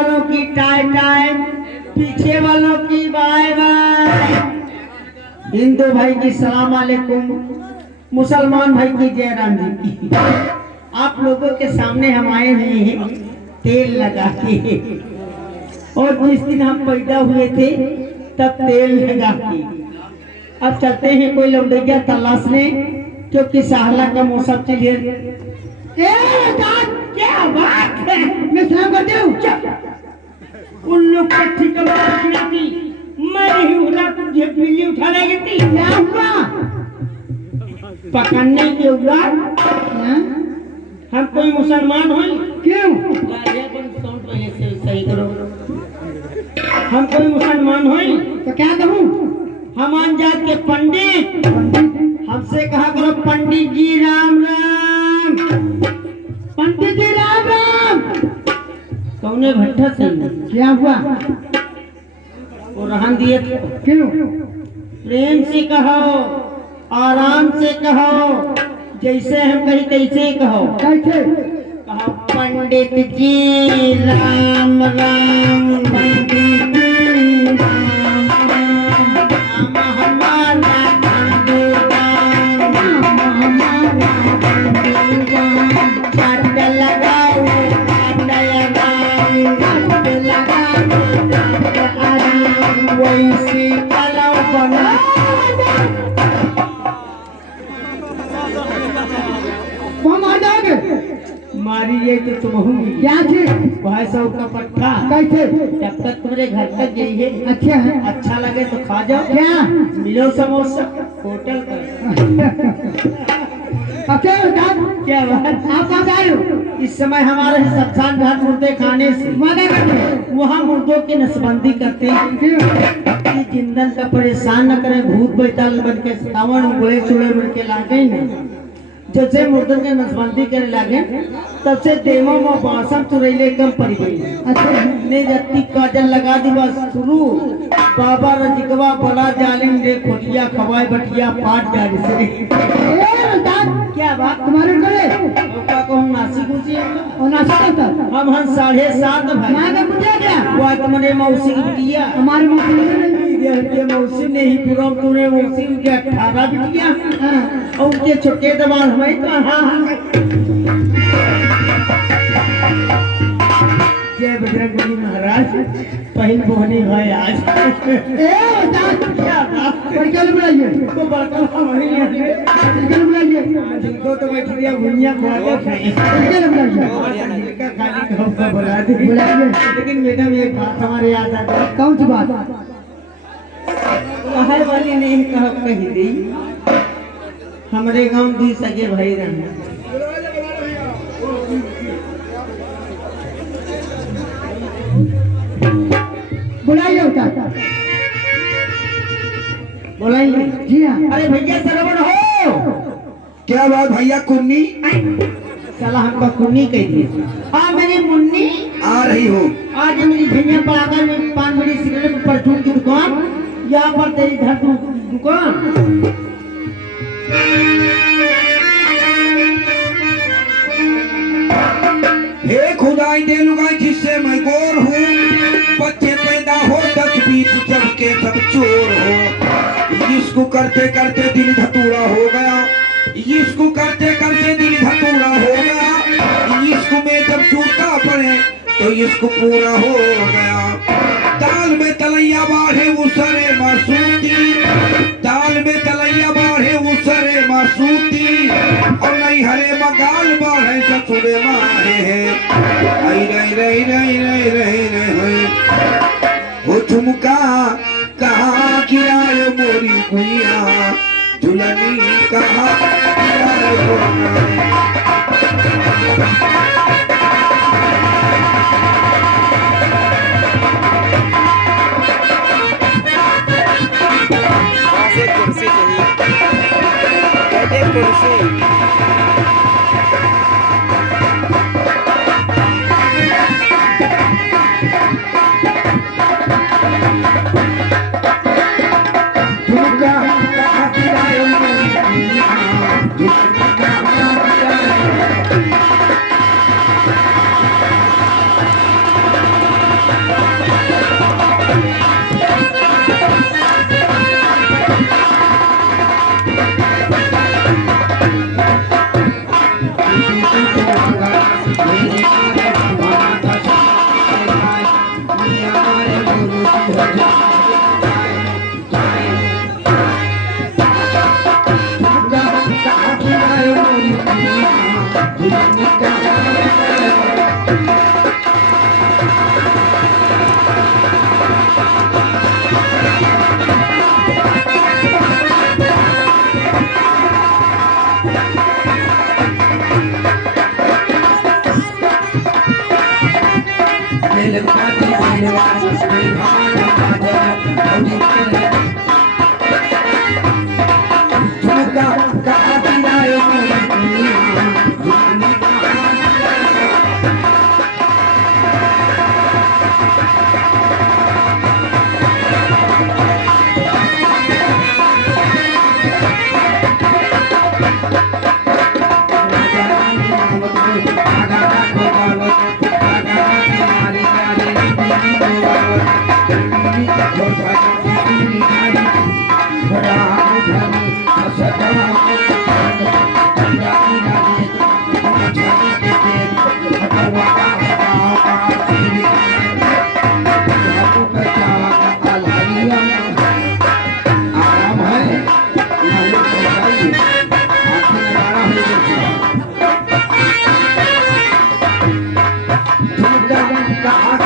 वालों की टाय टाय, पीछे वालों की बाय बाय। हिंदू भाई की सलाम अलैकुम, मुसलमान भाई की जय राम जी की। आप लोगों के सामने हम आए हुए हैं तेल लगा के, और जिस दिन हम पैदा हुए थे तब तेल लगा के। अब चलते हैं कोई लौंडैया तलाशने, क्योंकि साहला का मौसम चलिए। क्या बात है, मैं सलाम करती हूँ। उन लोग को ठिकाना थी, मैं नहीं उठा, तुझे बिल्ली उठा लेगी थी। क्या हुआ? पकड़ने के उगार हम कोई मुसलमान हो क्यों? सही करो। हम कोई मुसलमान हो तो क्या कहूँ? हम अनजात के पंडित, हमसे कहा करो पंडित जी राम राम, पंडित जी राम राम। कौने भट्टा से क्या हुआ? वो रहन दिए क्यों? प्रेम से कहो, आराम से कहो, जैसे हम कही तैसे कहो। कैसे कहो? पंडित जी राम राम, पंडित जी राम राम, हमारा चट लगाओ, वैसी कलाओ बना। मारी ये तो तुम होंगी क्या थे? भाई साहब का पट्टा कैसे? जब तक तुम्हारे घर तक गई है। अच्छा है, अच्छा लगे तो खा जाओ। क्या मिलो समोसा होटल पर। क्या बात, आप कहाँ आए हो? इस समय हमारे शमशान घाट मुर्दे खाने से मना करते, वहाँ मुर्दों की नसबंदी करते हैं कि जिंदन का परेशान न करें, भूत बैताल बन के सावन गोले चूड़े बन के लागे न। जैसे मुर्दों के नसबंदी करे लागे तब से देवों में बासम तुरैले कम पड़ गई। अच्छा ने जत्ती काजल लगा दी बस शुरू। बाबा रजिकवा बड़ा जालिम रे खोलिया खवाए बटिया पाट जारी से। क्या बात तुम्हारे गले ओका को हम नासी गुसी और नासी का हम 7:30 भाई माने पूछा क्या? वो तुम्हारे मौसी की बिटिया, हमारी मौसी के मौसी ने ही पूरा तूने मौसी के 18 बिटिया और उनके छोटे दबान हमें तो। हाँ जय बजरंगबली महाराज, पहल बोहनी है आज। क्या बड़कल बुलाइए तो बड़कल हमारे लिए बड़कल बुलाइए जिनको तो मैं खिया भुनिया खवा खाई बड़कल बुलाइए का खाली कहो का बुला दे बुलाइए। लेकिन मैडम एक बात हमारे याद आ गई। कौन सी बात? हर वाली नहीं कहो कही दी, हमारे गांव दी सगे भाई रहना बुलाइए बुलाइए। जी हाँ। अरे भैया श्रवण हो। क्या बात भैया? कुन्नी साला हमका कुन्नी कह दिए। हाँ मेरी मुन्नी आ रही हो। आज मेरी भैया पड़ाकर में पान बड़ी सिगरेट परचून की दुकान, यहाँ पर तेरी घर दुकान। हे खुदाई दे लुगाई जिससे मैं गोर हूँ, बच्चे पैदा हो 10-20 जब के सब चोर हो। इसको करते करते दिल धतूरा हो गया, इसको करते करते दिल धतूरा हो गया। इसको में जब चूता पड़े तो इसको पूरा हो गया। दाल में तलैया बाढ़े उसरे मासूती, दाल में तलैया बाढ़े उसरे मासूती, और नहीं हरे मगाल बाढ़े ससुरे मारे हैं। वो झुमका कहाँ गिराए मोरी भैया, झुलनी कहाँ कुर्सी चाहिए, कुर्सी ले पाती आइलवा कोई भान बाजा भौजी के झुमका कहा दिलायो दुकानी कहा